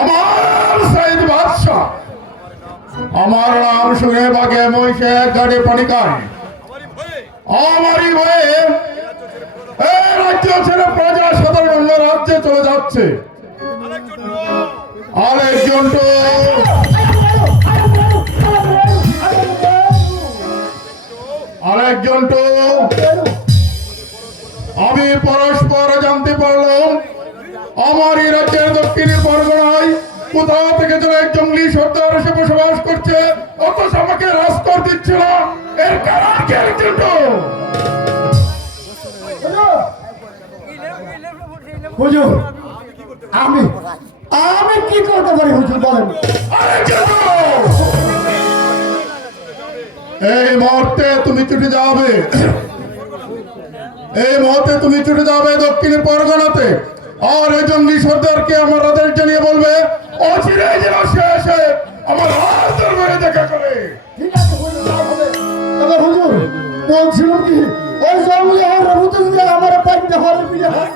আমার সাইদ বাদশাহ, আমার নাম শুনে বাগে মহিষে গাড়ি পানি খায়। আমারই ভয়ে এই রাজ্য ছেড়ে প্রজা সাধারণ অন্য রাজ্যে চলে যাচ্ছে। আরেকজন তো আমি পরস্পর জানতে পারলাম আমার এই রাজ্যের দক্ষিণের পরগনায় কোথাও থেকে যেন এক জঙ্গলি সর্দার এসে বসবাস করছে, অথচ আমাকে রাস্তা দিচ্ছে না। এর কারণ কি? আরেকজন তো হুজুর, আমি আমি কি করতে পারি হুজুর বলেন? এই মুহূর্তে তুমি ছুটে যাবে, এই মুহূর্তে তুমি ছুটে যাবে দক্ষিণের পরগনাতে, আর এই জঙ্গলি সর্দারকে আমার আদেশ জানিয়ে বলবে অচিরেই যেন সে এসে আমার রাজ দরবারে দেখা করে। ঠিক আছে হুজুর, তাই হবে। তবে হুজুর বলছিলাম কি, ওই জঙ্গলি আর ভূত যদি আমার পাইতে হরে বিয়ে হয়।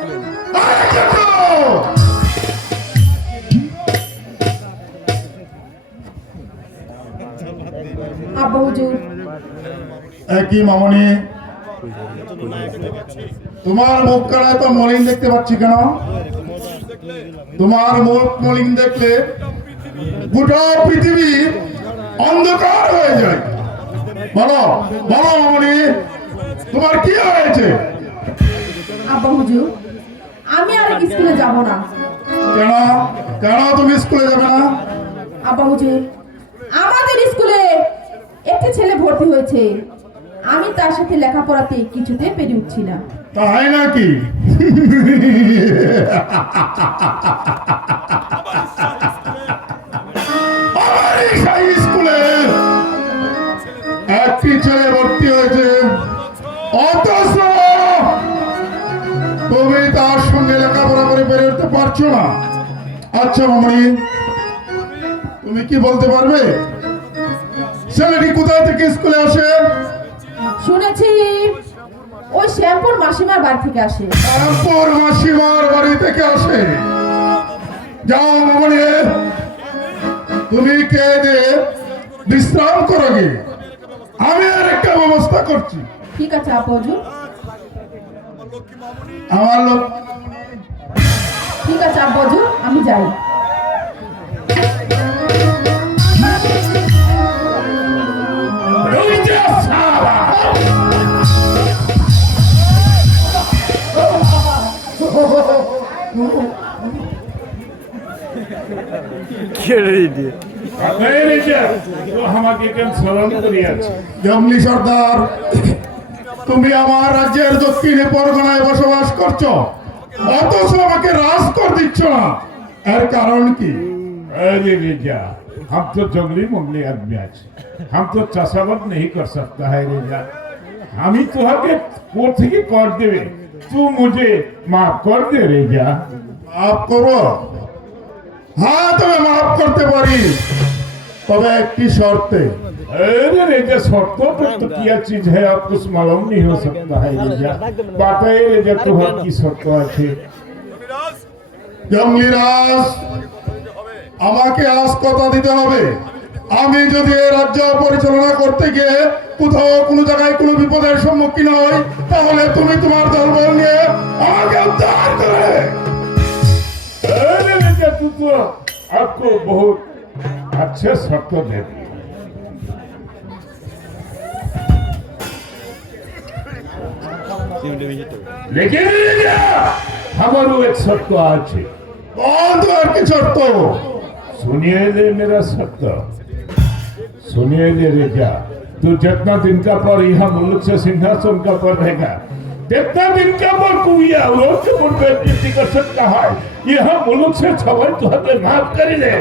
আব্বা হুজুর। কি মামনি, তোমার মুখ কানা তো মলিন দেখতে পাচ্ছি কেন? তোমার মুখ মলিন দেখলে গোটা পৃথিবী অন্ধকার হয়ে যায়। বলো বলো মামনি, তোমার কি হয়েছে? আব্বা হুজুর, আমি আর স্কুলে যাব না। কেন কেন তুমি স্কুলে যাবে না? আব্বা হুজুর, আমাদের স্কুলে একটি ছেলে ভর্তি হয়েছে, আমি তার সাথে লেখাপড়াতে কিছুতে পেরে উঠছি না। তাই নাকি? আমার এই স্কুলে একটি ছেলে ভর্তি হয়েছে, অথচ তুমি তার সঙ্গে লেখাপড়া করে বেড়ে উঠতে পারছো না। আচ্ছা মামনি, তুমি কি বলতে পারবে ছেলেটি কোথা থেকে স্কুলে আসে? শুনেছি ওই শ্যামপুর মাসিমার বাড়ি থেকে আসে। শ্যামপুর মাসিমার বাড়ি থেকে আসে? যাও মামনি, তুমি কে দে বিশ্রাম করো গে, আমি আর একটা ব্যবস্থা করছি। ঠিক আছে আব্বা হুজুর। আমার লোক ঠিক আছে আব্বা হুজুর, আমি যাই। এই যে শালা! জঙ্গলি সর্দার, তুমি আমার রাজ্যের দক্ষিণে পরগনায় বসবাস করছো, অথচ আমাকে রাজ কর দিচ্ছ না। এর কারণ কি? अरे रेजा, हम तो जंगली मंगली आदमी आज, हम तो चाषाबाद नहीं कर सकता है रेजा। हम ही तुहके कोर्ट থেকে कर देवे, तू मुझे माफ कर दे रेजा। মাফ করো? হ্যাঁ, তবে মাফ করতে পারি, তবে একটি শর্তে। अरे रेजा, शर्तों पर तो क्या चीज है आप कुछ मालूम नहीं हो सकता है रेजा। बताइए रेजा, तुम्हारी की शर्त है? জঙ্গলিরাজ, আমাকে আজ কথা দিতে হবে, আমি যদি এই রাজ্য পরিচালনা করতে গিয়ে কোথাও কোনো জায়গায় কোনো বিপদের সম্মুখীন হই, তাহলে তুমি তোমার দলবল নিয়ে আমাকে উদ্ধার করে। अरे रेजा, तू तो आपको बहुत अच्छे शर्त दे दी, लेकिन रेजा हमारो एक शर्त आज है। कौन তোমার কি শর্ত? सुनिए ले मेरा शब्द, सुनिए ले रेजा, तू जितना दिन का पर यहाँ मुल्क से सिंहासन का पर रहेगा, जितना दिन का पर तू यहाँ रोज के मुल्क में बेइज्जती कर सकता है। यहाँ मुल्क से छवल तुहके माफ कर ले,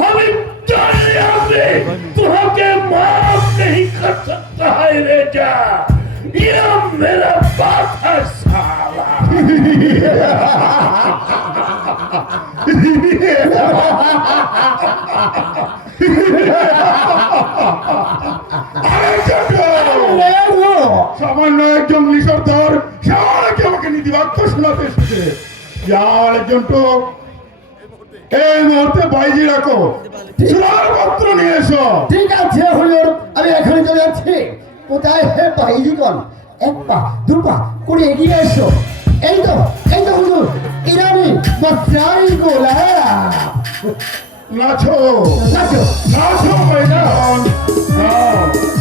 हम दुनिया में तुहके माफ नहीं कर सकता है रेजा। ये मेरा बात है साला। আরেকজন সামান্য এক জঙ্গলি সর্দার সে আমাকে নীতি বাক্য শোনাতে এসেছে। যার একজন তো এই মুহূর্তে বাইজি রাখো, চূড়ার পত্র নিয়ে এসো। ঠিক আছে হুজুর, আমি এখনই চলে যাচ্ছি। কোথায় হে ভাইজিগণ, এক পা দু পা করে এগিয়ে এসো। এই তো হুজুর, ইরানি মশাই গোলাপ। নাচো নাচো। নাচো ভাইজান, নাও।